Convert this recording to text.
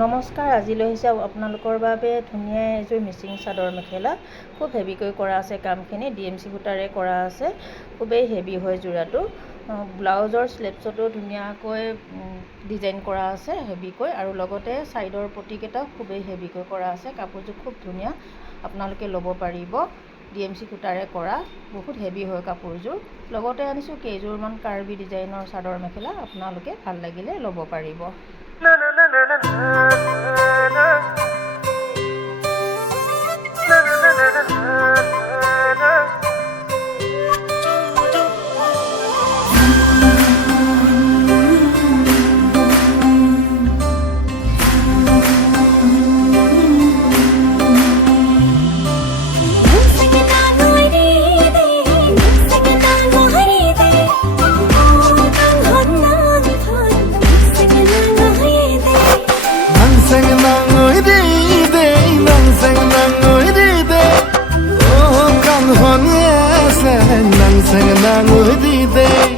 নমস্কাৰ, আজি লৈ আহিছে আপোনালোকৰ বাবে ধুনীয়া এযোৰ মিচিং চাদৰ মেখেলা। খুব হেভিকৈ কৰা আছে কামখিনি, DMC সূতাৰে কৰা আছে। খুবেই হেভি হয় যোৰাটো। ব্লাউজৰ স্লেপছতো ধুনীয়াকৈ ডিজাইন কৰা আছে হেভিকৈ, আৰু লগতে ছাইডৰ পটিকেইটাও খুবেই হেভিকৈ কৰা আছে। কাপোৰযোৰ খুব ধুনীয়া, আপোনালোকে ল'ব পাৰিব। DMC সূতাৰে কৰা, বহুত হেভি হয় কাপোৰযোৰ। লগতে আনিছোঁ কেইযোৰমান কাৰ্বি ডিজাইনৰ চাদৰ মেখেলা, আপোনালোকে ভাল লাগিলে ল'ব পাৰিব। Nang sang nang uri de